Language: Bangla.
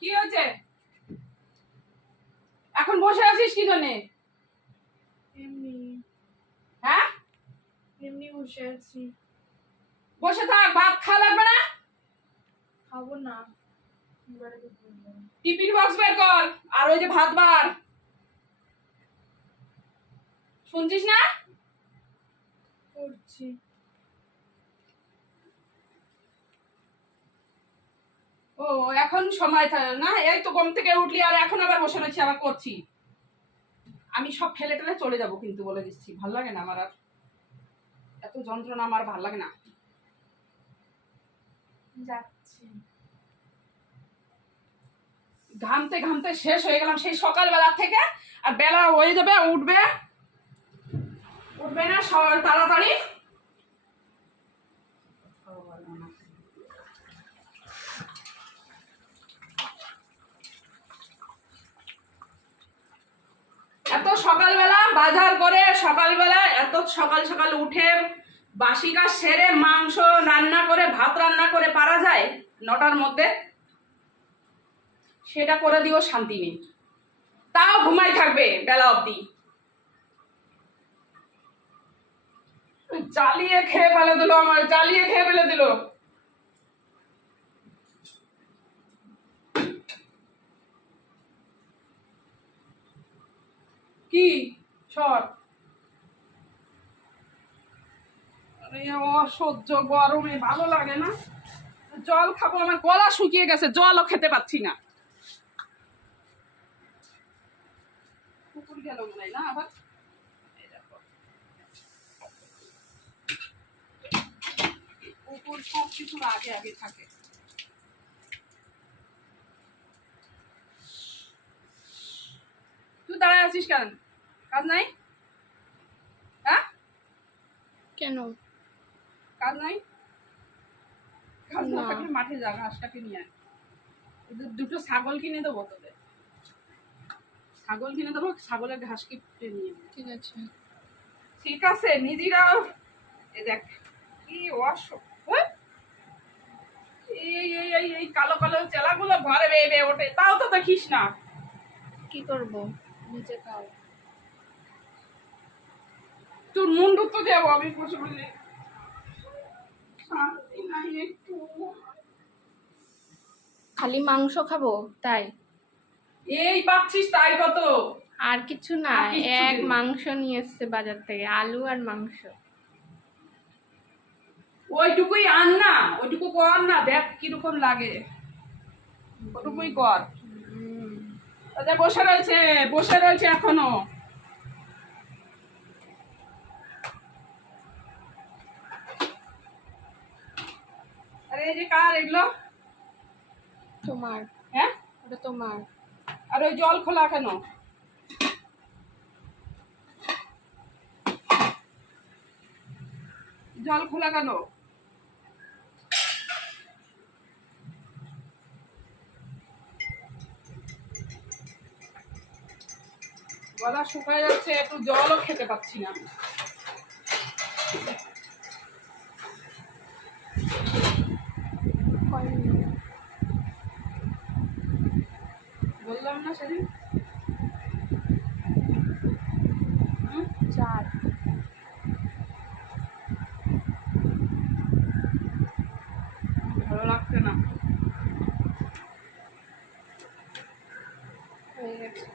কি হয়েছে? এখন বসে আছিস কি জন্যে? এমনি হ্যাঁ, এমনি বসে আছি। বসে থাক, ভাত খাওয়া লাগবে না? খাবো না। টিফিন বক্স বের কর, আর ওই যে ভাত বার। শুনছিস না? করছি। ও এখন সময় না, এই তো ঘুম থেকে উঠলি আর এখন আবার বসে রয়েছি, আবার করছি। আমি সব ফেলে টেলে চলে যাবো কিন্তু, বলে দিচ্ছি। ভাল লাগে না আমার আর এত যন্ত্রণা, আমার ভাল লাগে না। যাচ্ছি। ঘামতে ঘামতে শেষ হয়ে গেলাম সেই সকালবেলা থেকে, আর বেলা হয়ে যাবে, উঠবে না তাড়াতাড়ি। এত সকালবেলা বাজার করে, সকালবেলা এত সকাল সকাল উঠে বাসি কাজ সেরে মাংস রান্না করে ভাত রান্না করে পারা যায় 9টার মধ্যে? সেটা করে দিও, শান্তি নেই। তাও ঘুমাই থাকবে বেলা অবধি। জ্বালিয়ে খেয়ে ফেলে দিল, আমার জ্বালিয়ে খেয়ে ফেলে দিল। কি সর, অসহ্য গরমে ভালো লাগে না। জল খাবো, আমার গলা শুকিয়ে গেছে, জলও খেতে পাচ্ছি না। কুকুর গেল মনে হয় না আবার। কুকুর সব কিছুর আগে আগে থাকে। তুই দাঁড়ায় আছিস কেন? কাজ নাই? হ্যাঁ, কেন? কাজ নাই? কাজ না থাকলে মাঠে যা, ঘাস কাটে নিয়ে আয়। দুটো ছাগল কিনে দেবো তোদের, ছাগল কিনে দেবো, ছাগলের ঘাস কেটে নিয়ে। ঠিক আছে। ঠিক আছে, নিজেরাও দেখ কি এই কালো কালো চেলাগুলো ঘরে বেয়ে বেয়ে ওঠে, তাও তো দেখিস না। কি করব? নিচে খাও। তোর মুন্ডু তো দেবো আমি বসে বসে। শান্তি নাই একটু। খালি মাংস খাবো তাই? এই পাচ্ছিস তাই কত? আর কিছু না, আর কিচ্ছু এক নেই। মাংস নিয়ে এসছে বাজার থেকে, আলু আর মাংস। ওইটুকুই আন না, ওইটুকু কর না, দেখ কিরকম লাগে, ওটুকুই কর। আচ্ছা, বসে রয়েছে এখনো। আরে এই যে কার এগুলো? তোমার। হ্যাঁ, ওটা তোমার। আর ওই জল খোলা কেন? জল খোলা কেন? গলা শুকায় যাচ্ছে, একটু জলও খেতে পাচ্ছি না আমি। বললাম না সেদিন। 4। ভালো লাগছে না। হয়ে গেছে।